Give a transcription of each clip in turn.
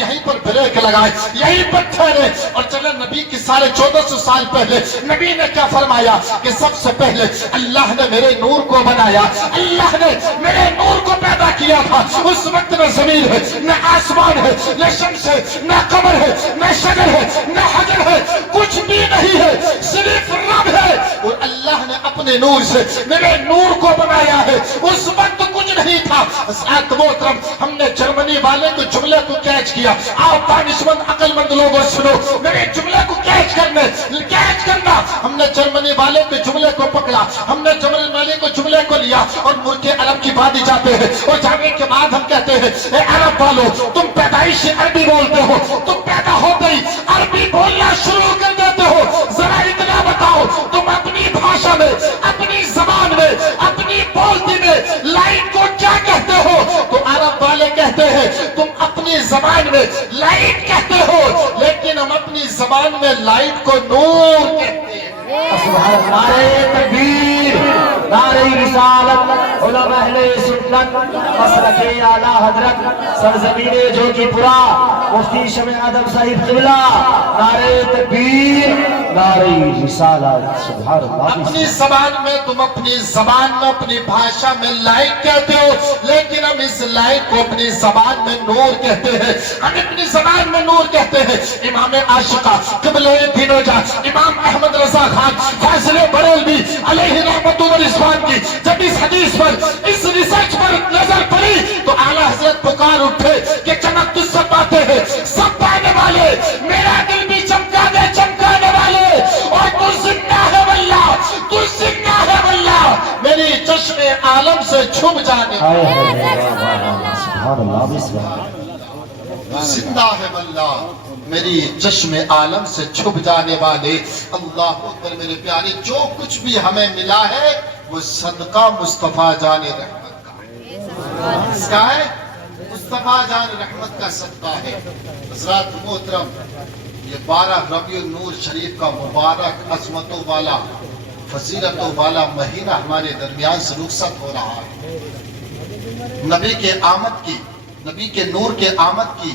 یہیں پر بریک لگائے, یہیں پر ٹھہرے اور چلے نبی کی 1450 سال پہلے نبی نے کیا فرمایا کہ سب سے پہلے اللہ نے میرے نور کو بنایا, اللہ نے میرے نور کو پیدا کیا تھا. اس وقت نہ زمین ہے, نہ آسمان ہے, نہ شمس ہے, نہ قمر ہے, نہ شجر ہے, نہ حجر ہے, کچھ بھی نہیں ہے, صرف رب ہے. اور اللہ نے اپنے نور سے میرے نور کو بنایا ہے. اس وقت کچھ نہیں تھا. ساتھ محترم, ہم نے جرمنی والے کے جملے کو کیچ کیا. آپ دانشمند عقل مند لوگوں سنو, میرے جملے کو کیچ کرنا. ہم نے جرمنی والے کے جملے کو پکڑا, ہم نے جرمنی والے کو جملے کو لیا اور ملک عرب کی وادی جاتے ہیں. اور جانے کے بعد ہم کہتے ہیں اے عرب والو, تم پیدائش سے عربی بولتے ہو, تم پیدا ہوتے ہی عربی بولنا شروع کر دیتے ہو. ذرا اتنا بتاؤ, تم اپنی بھاشا میں, اپنی زبان میں, اپنی بولتی میں لائٹ کو کیا کہتے ہو؟ تو عرب والے کہتے ہیں تم اپنی زبان میں لائٹ کہتے ہو, لیکن ہم اپنی زبان میں لائٹ کو نور کہتے ہیں. سبحان اللہ. نعرہ تکبیر, نعرہ رسالت, علماء اہل سنت, مسلک اعلیٰ حضرت سرزمین جو کی پورا مفتی شمع آدم صاحب قبلہ. نعرہ تکبیر, نعرہ رسالت. سبحان اللہ. اپنی زبان میں تم اپنی زبان میں اپنی بھاشا میں لائٹ کہتے ہو, لیکن ہم اس لائٹ کو اپنی زبان میں نور کہتے ہیں. ہم اپنی زبان میں نور کہتے ہیں. امام عاشقہ قبلہ دینوجہ امام احمد رضا خان فاضل بریلوی علیہ رحمت و رضوان کی جب اس حدیث پر, اس ریسرچ پر نظر پڑی تو اعلیٰ حضرت پکار اٹھے کہ چمک تجھ سے پاتے ہیں سب پانے والے, میرا دل بھی چمکا دے چمکانے والے, اور تو زندہ ہے واللہ, تو زندہ ہے واللہ, میری چشم عالم سے چھپ جانے سبحان اللہ. بسم اللہ. زندہ ہے واللہ, میری چشم عالم سے چھپ جانے والے. اللہ اکبر میرے پیارے, جو کچھ بھی ہمیں ملا ہے وہ صدقہ مصطفیٰ جان رحمت کا. اس کا ہے مصطفیٰ جان رحمت کا صدقہ ہے. حضرات محترم, یہ 12 ربیع النور شریف کا مبارک عظمتوں والا فضیلتوں والا مہینہ ہمارے درمیان سے رخصت ہو رہا ہے. نبی کے آمد کی, نبی کے نور کے آمد کی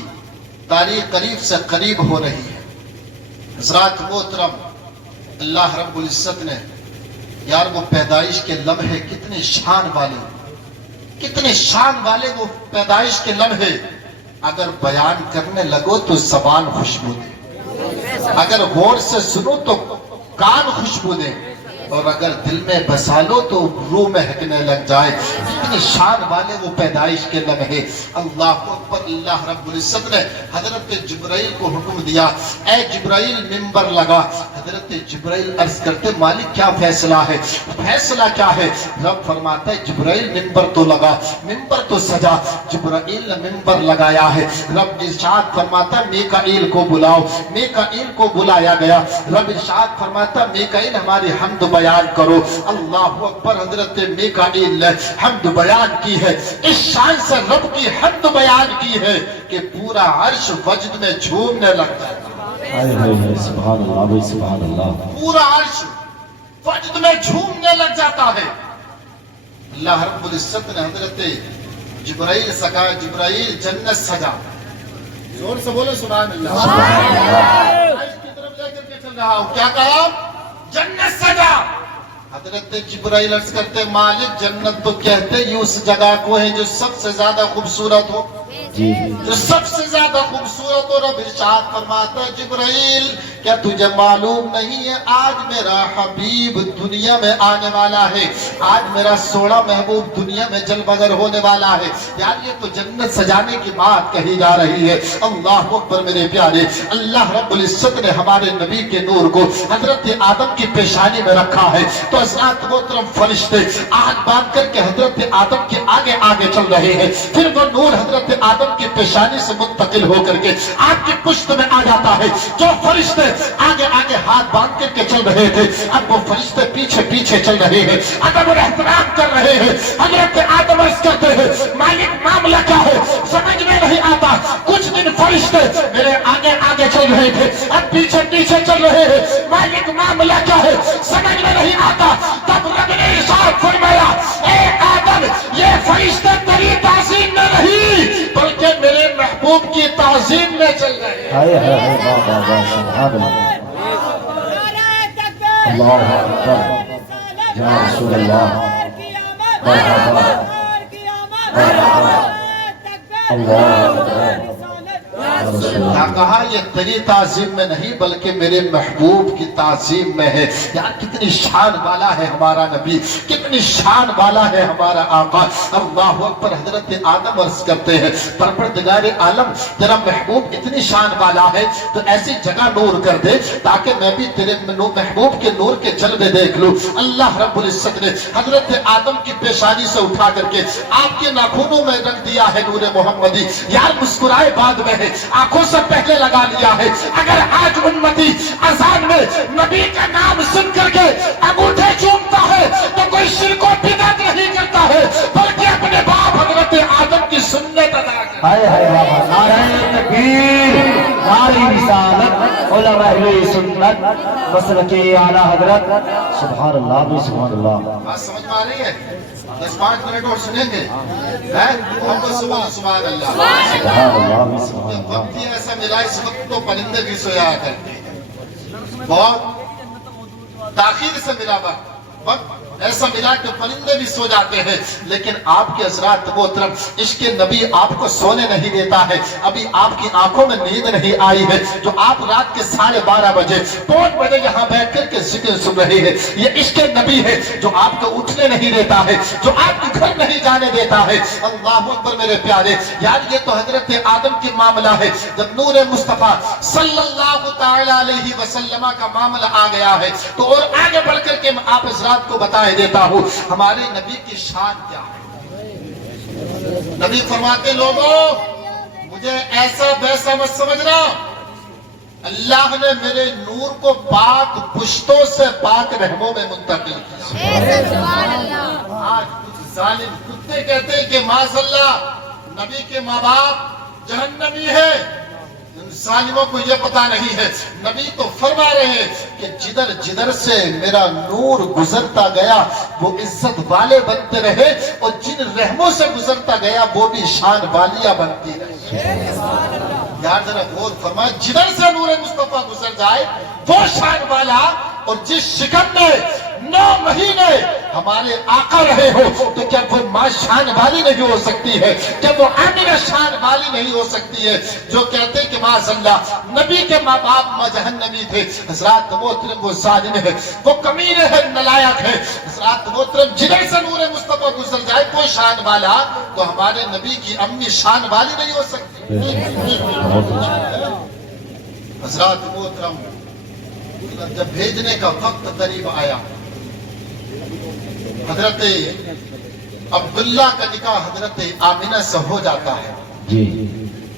تاریخ قریب سے قریب ہو رہی ہے. حضرات محترم, اللہ رب العزت نے یار وہ پیدائش کے لمحے کتنے شان والے, کتنے شان والے وہ پیدائش کے لمحے, اگر بیان کرنے لگو تو زبان خوشبو دے, اگر غور سے سنو تو کان خوشبو دے, اور اگر دل میں بسا لو تو روح مہکنے لگ جائے. اتنی شان والے وہ پیدائش کے لمحے. اللہ اکبر. اللہ رب العزت نے حضرت جبرائیل کو حکم دیا, اے جبرائیل منبر لگا. حضرت جبرائیل عرض کرتے مالک کیا فیصلہ ہے؟ فیصلہ کیا ہے؟ رب فرماتا ہے جبرائیل منبر تو لگا, منبر تو سجا. جبرائیل نے منبر لگایا ہے. رب ارشاد فرماتا میکائیل کو بلاؤ, میکائیل کو بلایا گیا. رب ارشاد فرماتا میکائیل ہماری حمد بیان کرو. اللہ اکبر. حضرت میکائیل نے حمد بیان کی ہے, اس شان سے رب کی حمد بیان کی ہے کہ پورا عرش وجد میں جھومنے لگ جاتا ہے. سبحان اللہ. سبحان اللہ. پورا عرش وجد میں جھومنے لگ جاتا ہے. اللہ رب العزت نے حضرت جبرائیل سے کہا جبرائیل جنت سجا. زور سے بولے سبحان اللہ. عرش کی طرف لے کر کے چل رہا ہوں, کیا کہا؟ جنت سجا. حضرت جبرائیل عرض کرتے مالک جنت تو کہتے ہی اس جگہ کو ہے جو سب سے زیادہ خوبصورت ہو, جو سب سے زیادہ خوبصورت ہو. رب ارشاد فرماتا ہے جبرائیل کیا تجھے معلوم نہیں ہے آج میرا حبیب دنیا میں آنے والا ہے, آج میرا سوڑا محبوب دنیا میں جلوگر ہونے والا ہے. یار یہ تو جنت سجانے کی بات کہی جا رہی ہے. اللہ اکبر میرے پیارے. اللہ رب العزت نے ہمارے نبی کے نور کو حضرت آدم کی پیشانی میں رکھا ہے, تو حضرات محترم فرشتے آگ باندھ کر کے حضرت آدم کے آگے آگے چل رہے ہیں. پھر وہ نور حضرت آدم کی پیشانی سے منتقل ہو کر کے آپ کی پشت میں آ جاتا ہے. جو فرشتے آگے آگے ہاتھ باندھ کر کے چل رہے تھے اب وہ فرشتے پیچھے پیچھے چل رہے ہیں, ادب اور احترام کر رہے ہیں. حضرت آدم عرض کرتے ہیں مالک معاملہ کیا ہے سمجھ میں نہیں آتا. کچھ دن فرشتے میرے آگے آگے چل رہے تھے, اب پیچھے پیچھے چل رہے ہیں. مالک معاملہ کیا ہے سمجھ میں نہیں آتا. تب رب نے ارشاد فرمایا اے آدم یہ فرشتے تیری تعظیم میں نہیں بلکہ میرے محبوب کی تعظیم تعظیم میں چل رہے ہیں. ہائے ہائے ہائے، واہ واہ واہ، سبحان اللہ، اللہ اکبر، یا رسول اللہ، مرحبا مرحبا، اللہ اکبر، یا رسول کیا اللہ. کہا یہ تیری تعظیم میں نہیں بلکہ میرے محبوب کی تعظیم میں ہے. یار کتنی شان والا ہے ہمارا نبی، کتنی شان والا ہے ہمارا آقا. اللہ اکبر. حضرت آدم عرض کرتے ہیں پروردگار عالم تیرا محبوب اتنی شان والا ہے تو ایسی جگہ نور کر دے تاکہ میں بھی تیرے محبوب کے نور کے جلوے دیکھ لوں. اللہ رب العزت نے حضرت آدم کی پیشانی سے اٹھا کر کے آپ کے ناخنوں میں رکھ دیا ہے نور محمدی. یار مسکرائے بعد میں ہے، آنکھوں سے پہلے لگا لیا ہے. اگر آج امتی اذان میں نبی کا نام سن کر کے انگوٹھے چومتا ہے تو کوئی شرک و بدعت نہیں کرتا ہے بلکہ اپنے باپ حضرت آدم کی سنت ادا کرتا ہے. ہائے ہائے واہ، نعرہ تکبیر، نعرہ رسالت، علماء اہل سنت، مسلک اعلی حضرت، سبحان اللہ بھی سبحان اللہ. بات سمجھ میں آ رہی ہے؟ 10-5 منٹ اور سنیں گے. محمد سبحان اللہ. سبحان اللہ بھی سبحان اللہ. وقت ہی ایسا ملا اس وقت تو پرندے بھی سویا کرتے ہیں. بہت تاخیر سے ملا وقت ایسا ملا کہ پرندے بھی سو جاتے ہیں. لیکن آپ کے حضرات محترم عشق نبی آپ کو سونے نہیں دیتا ہے. ابھی آپ کی آنکھوں میں نیند نہیں آئی ہے جو آپ رات کے 12:30 بجے 5 بجے یہاں بیٹھ کر کے ذکر سن رہے ہیں. یہ عشق نبی ہے جو آپ کو اٹھنے نہیں دیتا ہے، جو آپ کے گھر نہیں جانے دیتا ہے. اللہ اکبر میرے پیارے. یار یہ تو حضرت آدم کی معاملہ ہے. جب نور مصطفیٰ صلی اللہ تعالی علیہ وسلم کا معاملہ آ گیا ہے تو اور آگے بڑھ کر کے آپ حضرات کو بتائے دیتا ہوں ہمارے نبی کی شان کیا ہے. نبی فرماتے لوگوں مجھے ایسا ویسا مت سمجھنا، اللہ نے میرے نور کو پاک پشتوں سے پاک رحموں میں منتقل کیا. آج کچھ ظالم کتے کہتے ہیں کہ معاذ اللہ نبی کے ماں باپ جہنمی ہے. ظالموں کو یہ پتا نہیں ہے. نبی تو فرما رہے ہیں کہ جدھر جدھر سے میرا نور گزرتا گیا وہ عزت والے بنتے رہے اور جن رحموں سے گزرتا گیا وہ بھی شان والیاں بنتی رہے. یار ذرا غور فرمائے، جدھر سے نور مصطفیٰ گزر جائے وہ شان والا. اور جس شکم میں 9 مہینے ہمارے آقا رہے ہو تو کیا وہ ماں شان والی نہیں ہو سکتی ہے؟ کیا وہ آمنہ شان والی نہیں ہو سکتی ہے؟ جو کہتے ہیں کہ معاذ اللہ نبی کے ماں باپ ماں جہنمی تھے. حضرات محترم وہ ظالم ہے، وہ کمینے ہے، نلائق ہے. حضرات محترم جدھر سے نور مصطفیٰ گزر جائے کوئی شان والا تو ہمارے نبی کی امی شان والی نہیں ہو سکتی. حضرات محترم جب بھیجنے کا وقت قریب آیا حضرت عبداللہ کا نکاح حضرت آمنہ سے ہو جاتا ہے. جی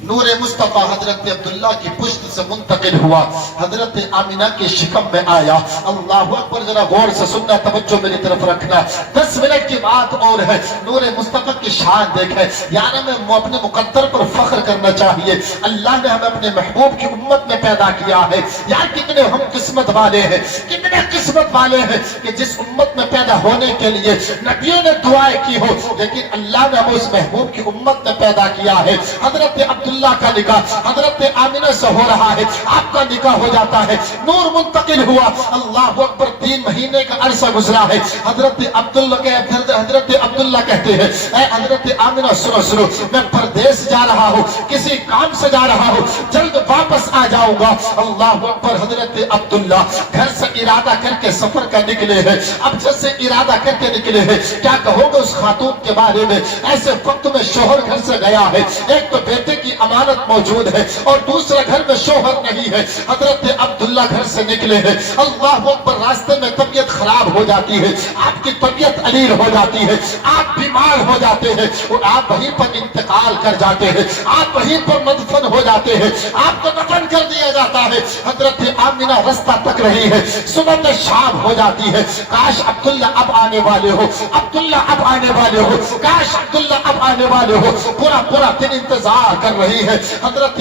نور مصطفیٰ حضرت عبداللہ کی پشت سے منتقل ہوا، حضرت آمنہ کے شکم میں آیا. اللہ اکبر. ذرا غور سے سننا، توجہ میری طرف رکھنا. 10 منٹ کی بات اور ہے. نور مصطفیٰ کی شان دیکھیں. یار ہمیں اپنے مقدر پر فخر کرنا چاہیے. اللہ نے ہمیں اپنے محبوب کی امت میں پیدا کیا ہے. یار کتنے ہم قسمت والے ہیں، کتنے قسمت والے ہیں کہ جس امت میں پیدا ہونے کے لیے نبیوں نے دعائیں کی ہو، لیکن اللہ نے ہمیں اس محبوب کی امت میں پیدا کیا ہے. حضرت عبداللہ کا نکاح حضرت آمنہ سے ہو رہا ہے. آپ کا نکاح ہو جاتا ہے، نور منتقل ہوا. اللہ اکبر. 3 مہینے کا عرصہ گزرا ہے. حضرت عبداللہ کہتے ہیں اے حضرت آمنہ سنو میں پردیس جا رہا ہوں، کسی کام سے جا رہا ہوں، جلد واپس آ جاؤں گا. اللہ اکبر. حضرت عبداللہ گھر سے ارادہ کر کے سفر کا نکلے ہیں. اب جیسے ارادہ کر کے نکلے ہیں کیا کہو گے اس خاتون کے بارے میں؟ ایسے وقت میں شوہر گھر سے گیا ہے، ایک تو بیٹے کی امانت موجود ہے اور دوسرا گھر میں شوہر نہیں ہے. حضرت عبداللہ گھر سے نکلے ہیں. اللہ اکبر. راستے میں طبیعت خراب ہو جاتی ہے، آپ کی طبیعت علیر ہو جاتی ہے، آپ بیمار ہو جاتے ہیں اور آپ وہیں پر انتقال کر جاتے ہیں، آپ وہیں پر مدفن ہو جاتے ہیں، آپ کو دفن کر دیا جاتا ہے. حضرت آمنہ رستہ تک رہی ہے، صبح میں شام ہو جاتی ہے. کاش عبداللہ اب آنے والے ہو، عبداللہ اب آنے والے ہو، کاش عبداللہ اب آنے والے ہو. پورا دن انتظار کر رہی ہے. حضرت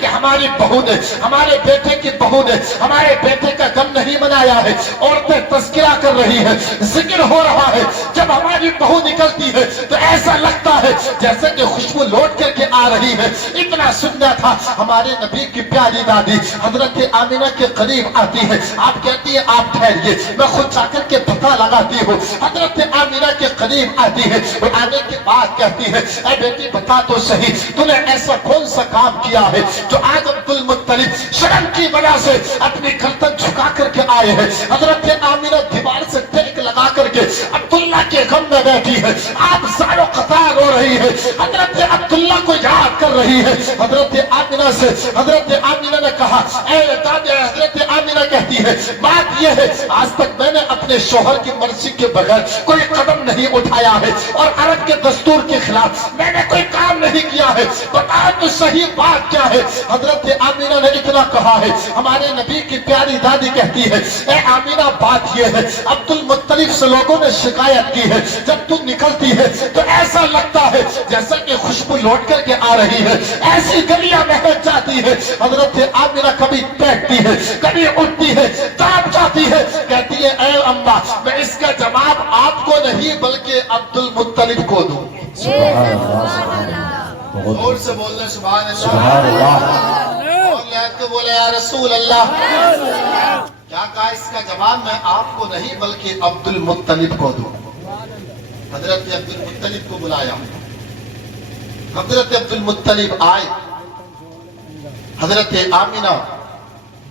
کہ ہماری بہو نے، ہمارے بیٹے کی بہو نے ہمارے بیٹے کا غم نہیں منایا ہے. عورتیں تذکرہ کر رہی ہیں، ذکر ہو رہا ہے. جب ہماری بہو نکلتی ہے تو ایسا لگتا ہے جیسے کہ خوشبو لوٹ کر کے آ رہی ہے. اتنا سننا تھا. ہمارے نبی کی پیاری دادی حضرت آمینہ کے قریب آتی ہے. آپ کہتی ہے آپ ٹھہریے، میں خود جا کر کے پتہ لگاتی ہوں. حضرت آمینہ کے قریب آتی ہے اور آنے کے بعد کہتی ہے اے بیٹی بتا تو صحیح، تو نے ایسا کون سا کام کیا ہے جو آج عبد المطلب شرم کی وجہ سے اپنی گردن جھکا کر کے آئے ہیں. حضرت آمینہ دیوار سے ٹیک لگا کر کے عبداللہ کے غم میں بیٹھی ہے. آپ زارو قطار ہو رہی ہے. حضرت عبداللہ کو یاد کر رہی ہے. حضرت آمینہ سے حضرت آمینہ نے کہا اے دادی، حضرت آمینہ کہتی ہے بات یہ ہے آج تک میں نے اپنے شوہر کی مرضی کے بغیر کوئی قدم نہیں اٹھایا ہے اور عرب کے دستور کے خلاف میں نے کوئی کام نہیں کیا ہے. بتا تو صحیح بات کیا ہے. حضرت آمینہ نے اتنا کہا ہے. ہمارے نبی کی پیاری دادی کہتی ہے اے آمینہ بات یہ ہے عبد المطلب سے لوگوں نے شکایت کی ہے جب تو نکلتی ہے تو ایسا لگتا ہے جیسا کہ خوشبو لوٹ کر کے آ رہی ہے، ایسی گلیاں مہک جاتی ہے. حضرت آمینہ کبھی بیٹھتی ہے، کبھی اٹھتی ہے، کانپ جاتی ہے، کہتی ہے اے اماں میں اس کا جواب آپ کو نہیں بلکہ عبد المطلب کو دوں. اور سے بولنے سبحان اللہ. اور لے تو بولے یا رسول اللہ. کیا کہا اس کا جواب میں آپ کو نہیں بلکہ عبد المطلب کو دوں. حضرت عبد المطلب کو بلایا. حضرت عبد المطلب آئے. حضرت آمینہ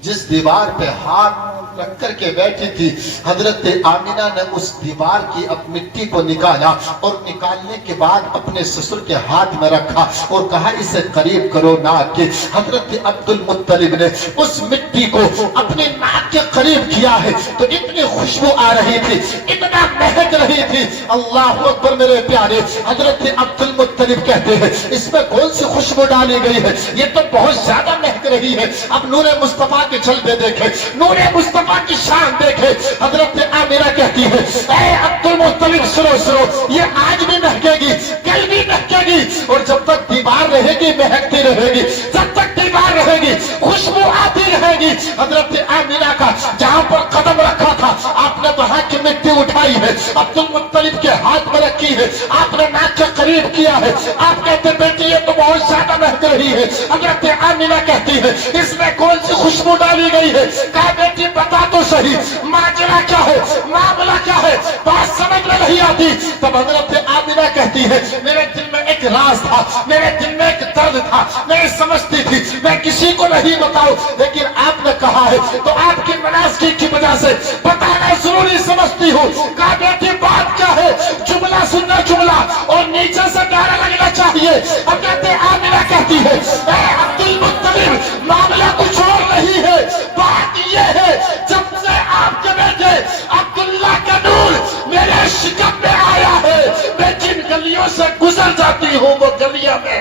جس دیوار پہ ہاتھ رکھ کر کے بیٹھی تھی حضرت آمینہ نے اس دیوار کی مٹی کو نکالا اور نکالنے کے بعد اپنے سسر کے ہاتھ میں رکھا اور کہا اسے قریب کرو ناک کے. حضرت عبد المطلب نے اس مٹی کو اپنے ناک کے قریب کیا ہے تو اتنی خوشبو آ رہی تھی، اتنا مہک رہی تھی. اللہ اکبر میرے پیارے. حضرت عبد المطلب کہتے ہیں اس میں کون سی خوشبو ڈالی گئی ہے، یہ تو بہت زیادہ مہک رہی ہے. اب نور مصطفیٰ کے جلوے دیکھے، نور مصطفیٰ کی شان دیکھے. حضرت آمینہ کہتی ہے اے عبد المطلب سنو یہ آج بھی مہکے گی، کل بھی مہکے گی، اور جب تک دیوار رہے گی مہکتی رہے گی، جب تک دیوار رہے گی خوشبو آتی رہے گی. حضرت آمینہ کا جہاں پر قدم رکھا تھا آپ نے وہاں کی مٹی اٹھائی ہے، عبد المطلب کے ہاتھ میں رکھی ہے، آپ نے ناک کے قریب کیا ہے. آپ کہتے بیٹی یہ تو بہت زیادہ مہک رہی ہے. حضرت آمینہ کہتی ہے اس میں کون سی خوشبو ڈالی گئی ہے. کہا بیٹی بتا تو صحیح ماجرا کیا ہے، معاملہ کیا ہے، بات سمجھ میں نہیں آتی. تب حضرت آمینہ کہتی ہے میرے دل میں ایک راز تھا، میرے دل میں ایک درد تھا، میں سمجھتی تھی میں کسی کو نہیں بتاؤں، لیکن آپ نے کہا ہے تو آپ کی مناسکی کی وجہ سے بتانا ضروری سمجھتی ہوں. کہا بیٹی بات کیا ہے، جملہ سننا جملہ اور نیچے سے نعرہ لگنا چاہیے. اب کہتے آمینہ کہتی ہے اے عبد المطلب معاملہ کچھ اور نہیں ہے، بات یہ ہے جب سے آپ کے بیٹے عبداللہ کا نور میرے شکم میں آیا ہے میں جن گلیوں سے گزر جاتی ہوں وہ گلیاں میں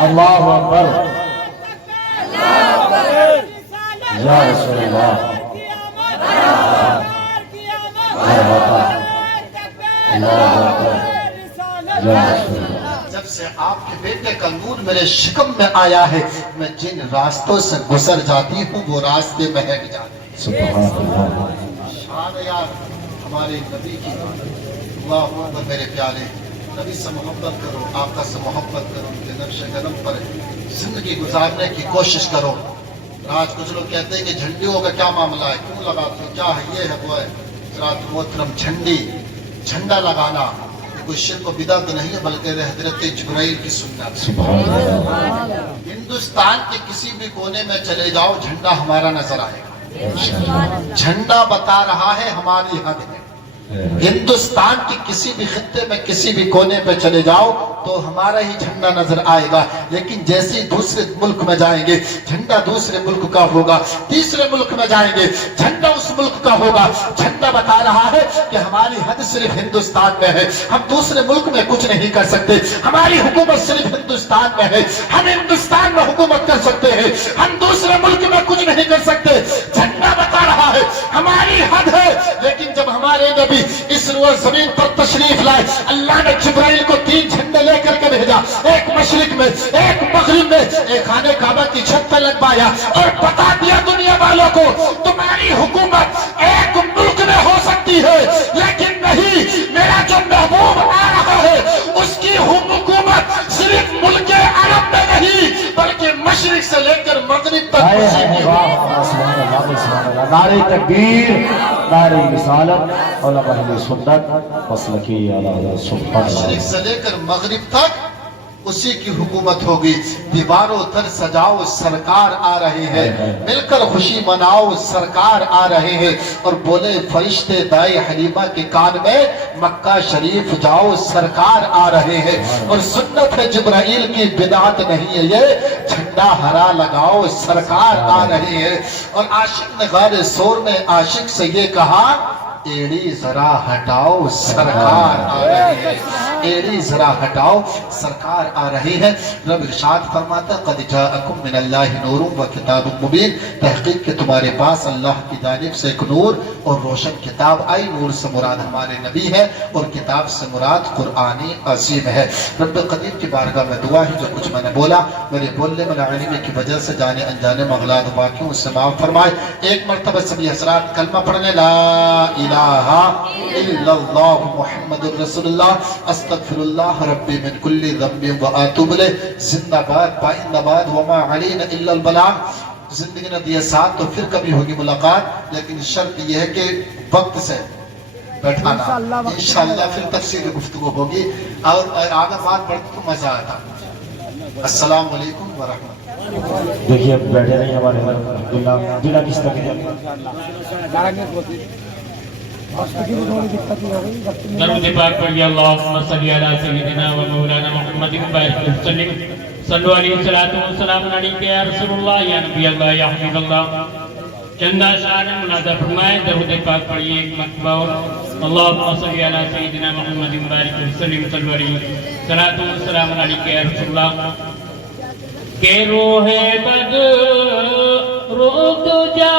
اللہ اکبر یا رسول اللہ. جب سے آپ کے بیٹے کا نور میرے شکم میں آیا ہے میں جن راستوں سے گزر جاتی ہوں وہ راستے مہک جاتے ہیں. سبحان اللہ. شان یار ہمارے نبی کی بات. اللہ اکبر میرے پیارے. نبی سے محبت کرو، آقا سے محبت کرو، ان کے نقش قدم پر زندگی گزارنے کی کوشش کرو. آج کچھ لوگ کہتے ہیں کہ جھنڈیوں کا کیا معاملہ ہے، کیوں لگاتے ہو، کیا ہے، یہ ہے وہ ہے. حضرات محترم جھنڈا لگانا کوئی شرک و بدعت نہیں ہے بلکہ حضرت جبرائیل کی سنت. ہندوستان کے کسی بھی کونے میں چلے جاؤ جھنڈا ہمارا نظر آئے گا. جھنڈا بتا رہا ہے ہماری حد ہے. ہندوستان کی کسی بھی خطے میں کسی بھی کونے پہ چلے جاؤ تو ہمارا ہی جھنڈا نظر آئے گا. لیکن جیسے دوسرے ملک میں جائیں گے جھنڈا دوسرے ملک کا ہوگا، تیسرے ملک میں جائیں گے جھنڈا اس ملک کا ہوگا. جھنڈا بتا رہا ہے کہ ہماری حد صرف ہندوستان میں ہے، ہم دوسرے ملک میں کچھ نہیں کر سکتے. ہماری حکومت صرف ہندوستان میں ہے، ہم ہندوستان میں حکومت کر سکتے ہیں، ہم دوسرے ملک میں کچھ نہیں کر سکتے. جھنڈا بتا رہا ہے ہماری حد ہے. لیکن جب ہمارے نبی اس روز زمین پر تشریف لائے اللہ نے جبرائیل کو 3 جھنڈے سے لے کر کے بھیجا، ایک مشرق میں، ایک مغرب میں، ایک خانہ کعبہ کی چھت پہ لگوایا اور بتا دیا دنیا والوں کو تمہاری حکومت ایک ملک میں ہو سکتی ہے لیکن نہیں، میرا جو محبوب آ رہا ہے اس کی حکومت صرف ملک عرب میں نہیں بلکہ مشرق سے لے کر مغرب تک نعرہ تکبیر، نعرہ رسالت، علماء اہل سنت مسلکی اعلی حضرت سبحان مشرق اللہ. سے لے کر مغرب تک اسی کی حکومت ہوگی. دیواروں تر سجاؤ سرکار آ رہے ہیں، مل کر خوشی مناؤ سرکار آ رہے ہیں. اور بولے فرشتے دائے حلیمہ کے کان میں مکہ شریف جاؤ سرکار آ رہے ہیں. اور سنت ہے جبرائیل کی بدعت نہیں ہے یہ، جھنڈا ہرا لگاؤ سرکار آ رہے ہیں. اور عاشق نے غار سور میں عاشق سے یہ کہا ایڑی ذرا ہٹاؤ سرکار آ رہے ہیں، ایڑی ذرا ہٹاؤ سرکار آ رہی ہے. رب ارشاد فرماتا قد جاءکم من اللہ نور و کتاب مبین، تحقیق کہ تمہارے پاس اللہ کی جانب سے ایک نور اور روشن کتاب آئی. نور سے مراد ہمارے نبی ہے اور کتاب سے مراد قرآن عظیم ہے. رب قدیر کی بارگاہ میں دعا ہے جو کچھ میں نے بولا میرے بولنے میں علمی کی وجہ سے جانے انجانے مغلاد باقیوں اس سے معاف فرمائے. ایک مرتبہ سبھی حضرات کلمہ پڑھنے لا الہ الا اللہ محمد رسول اللہ استغفر اللہ ربی من کل ذنب و اتوب الیہ. زندہ باد پائندہ باد وما علینا الا البلاغ. زندگی نے دیا ساتھ تو پھر کبھی ہوگی ملاقات، لیکن شرط یہ ہے کہ وقت سے بیٹھانا. انشاءاللہ پھر تفصیل گفتگو ہوگی اور آگے بات بڑھتی تو مزہ آتا. السلام علیکم ورحمۃ اللہ. دیکھیے بیٹھے رہی ہمارے بلا کس طرح درود پاک پڑھیے اللہم صلی علی سیدنا و مولانا محمد وبارک وسلم. صلو علیہ والسلام علیکہ یا رسول اللہ یا نبی اللہ یا حبیب اللہ. چندہ شعر مناظر فرمائے درود پاک پڑھیے ایک مرتبہ اور اللہم صلی علی سیدنا محمد وبارک وسلم. صلو علیہ والسلام علیکہ یا رسول اللہ. کہ روح بد رو تو جا